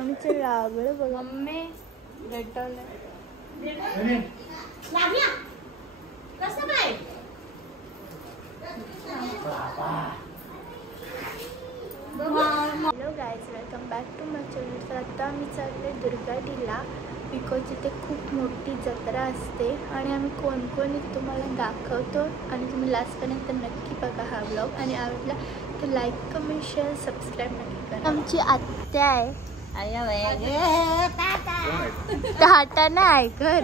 तणूचं लागलं बघा. मम्मी भेटवलं कसं काय. Hello guys, welcome back to my channel. तर आता आम्ही चालले दुर्गाडीला, बिकॉज इथे खूप मोठी जत्रा असते आणि आम्ही कोण कोण तुम्हाला दाखवतो आणि तुम्ही लास्टपर्यंत नक्की बघा हा ब्लॉग. आणि आवडला तर लाईक, कमेंट, शेअर, सबस्क्राईब नक्की करा. आमची आत्या आहे. टाटा नाही ऐकर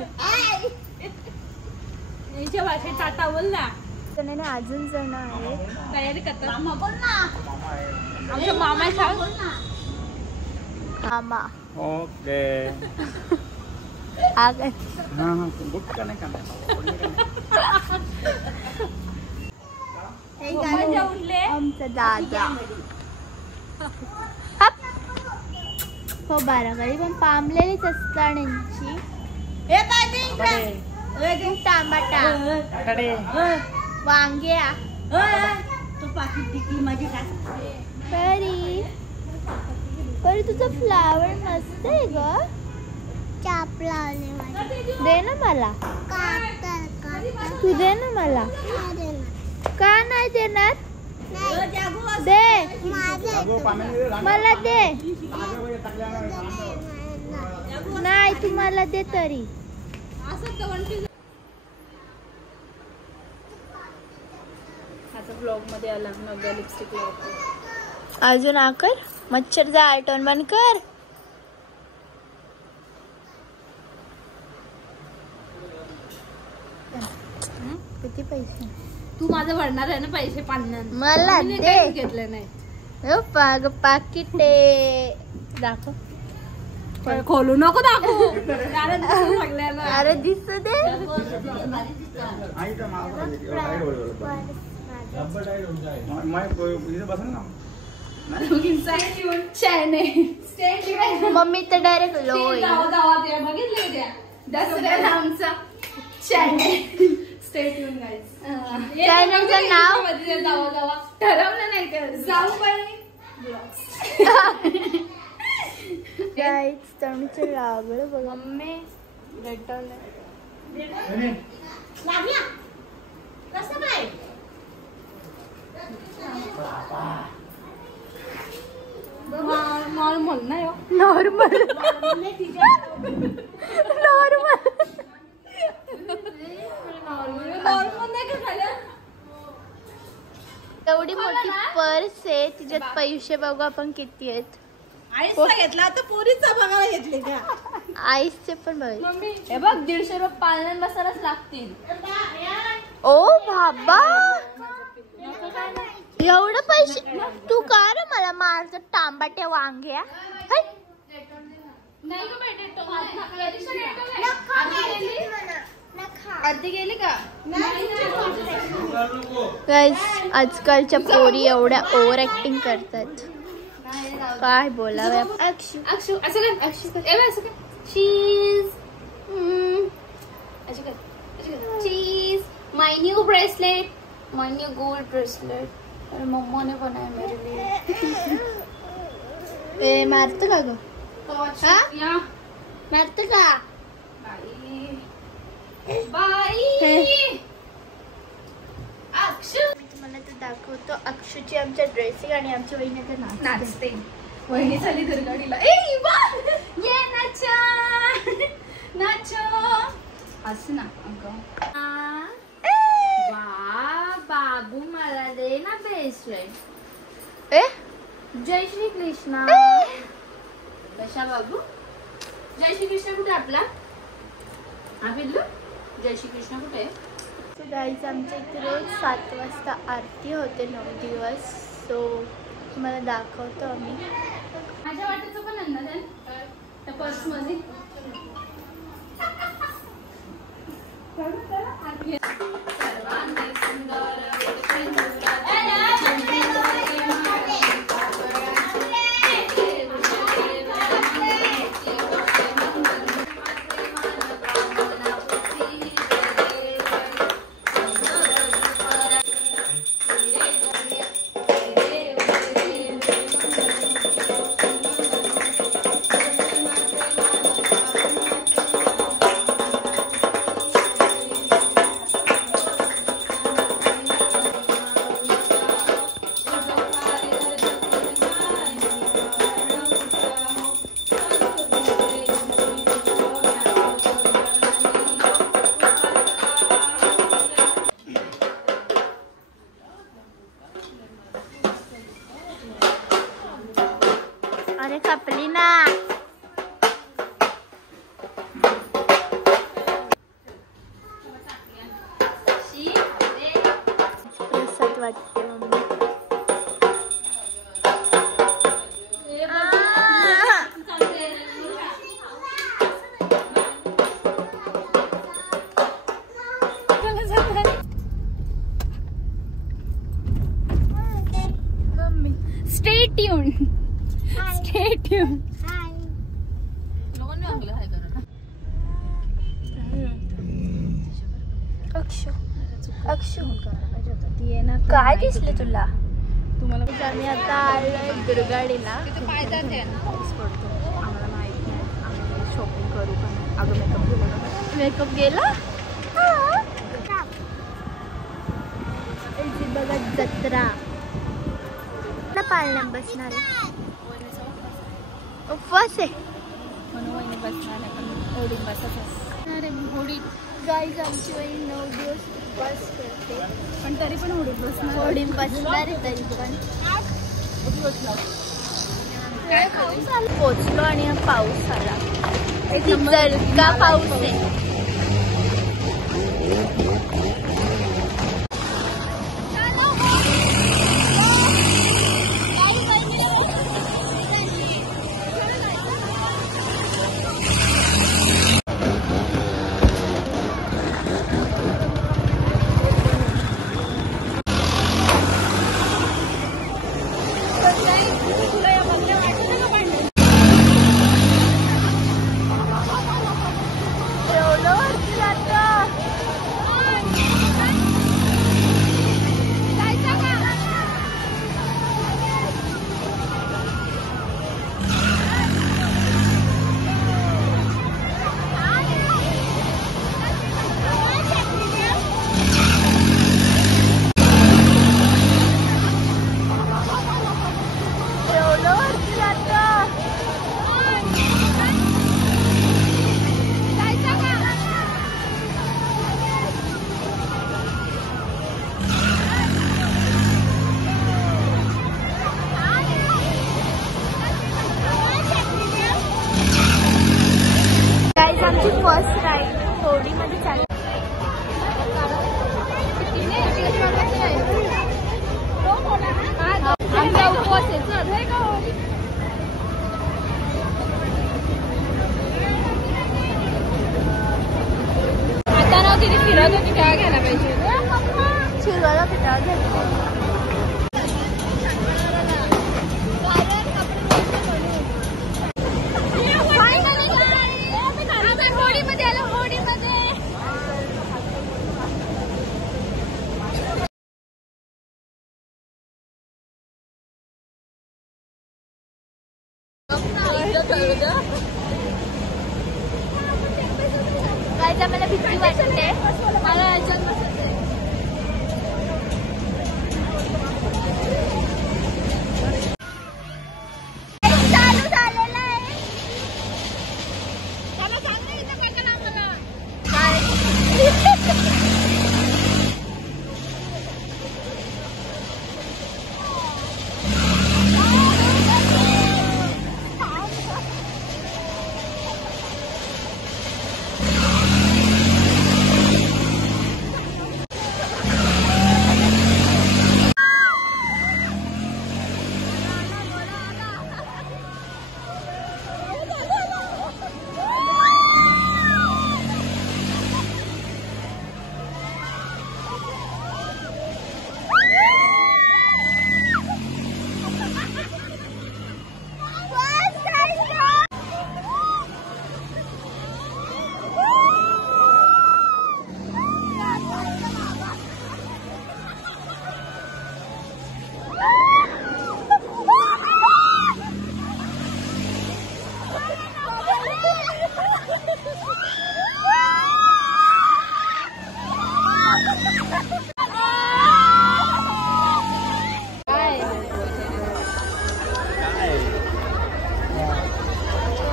भाषेत टाटा बोल ना. अजून जण आहे तयारी करतात. बोल ना. आमच्या मामा बोल ना. मामा ओके आ गए. आमचा दादा हो बारागाडी पण पामलेलीच असतात यांची. टमाटा वांग्या तो पाकिट टिकी माझी परी परी तुझं फ्लावर मस्त आहे ग. चाप लावले दे ना मला. तू दे ना मला. का नाही देणार. दे मला दे. नाही तुम्हाला दे तरी. ब्लॉग मध्ये आला नव्या लिपस्टिक लावतो. अजून आकर मच्छरचा आयटॉन बंद कर. किती पैसे तू माझं भरणार आहे ना पैसे. पाण्यात मला दे. घेतले नाही. पाकिट दाखव. खोलू नको दाखवू. अरे दिसू दे. मम्मी तर डायरेक्ट लोय बघितले दसऱ्याला आमचा चॅनल. स्टेट येऊन चॅनलचं नाव ठरवलं नाही का. जाऊ गाईज तणूचं लागलं बघा. मम्मी भेटवलं कसं काय. नॉर्मल नाही हो. नॉर्मल नॉर्मल नाही का खायला. एवढी मोठी पर्स आहे, तिच्यात पैसे बघू आपण किती आहेत. आईसचा घेतला तर पुरीचा बघायला घेतले त्या. आईसचे पण बघ. हे बघ 150 रुपये पालन बसायलाच लागतील. ओ बाबा एवढं पैसे. तू का रे मला मारत टांबाटे वांग्या. अर्धी गेली का. गाईस आजकालच्या पोरी एवढ्या ओव्हर ऍक्टिंग करतात. काय बोलावं. अक्षू अक्षू असं कर. अक्षू कर. चीज चीज. माय न्यू ब्रेसलेट. माय न्यू गोल्ड ब्रेसलेट. अरे मम्मा ने बनाया मेरे लिए. ए मारत का ग. या मारत का बाई. अक्षू तुम्हाला तर दाखवतो अक्षूची आमच्या ड्रेसिंग आणि आमच्या वहिनी नाचते. वहिनी झाली दुर्गाडीला. ए वा ये नाचा नाचो. हस ना बाबू मला दे ना ब्रेसलेट. ए जय श्री कृष्णा. कशा बाबू. जय श्री कृष्ण कुठे आपला. हा पिल्लू जय श्री कृष्ण कुठे. गाईज आमच्या इथे रोज 7 वाजता आरती होते 9 दिवस. सो तुम्हाला दाखवतो आम्ही. माझ्या वाटेचं पण अन्नदान त्या पर्स मध्ये. टपली ना. प्रसाद वाटते mummy. Stay tuned. Stay tuned. Akshu Akshu काय दिसले तुला? तुम्हाला आम्ही आता आलोय दुर्गाडीला. पाऊस पडतो आम्हाला माहित नाही. आम्ही शॉपिंग करू का? अगं मेकअप गेला. बघा जत्रा पाळण्यात बसणार आहे. उपवास आहे म्हणून वहिनी बसणार आहे. पण होडीत बसत अरे होडीत गाईज आमची वहिनी 9 दिवस उपवास करते. पण तरी पण होडीत बसणार. होडीत बसणार आहे तरी पण. पोचलो आणि पाऊस आला. जलका पाऊस आहे. आमची फर्स्ट राईड होडीमध्ये चालू. आमचा उपवास आहे. आता ना तिथे फिरत होती त्या घ्यायला पाहिजे. शिरवाला पिठा घ्यायचा. काय मला भीती वाटते. मला चालू झालेला आहे.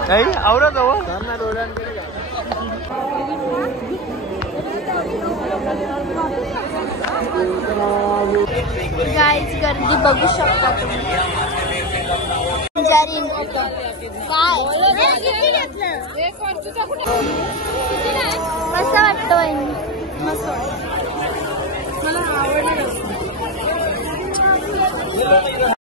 नाही आवरा जाऊ गाईज गर्दी बघू शकता तुम्ही. विचारीन कसं वाटतोय मस्त मला आवडलं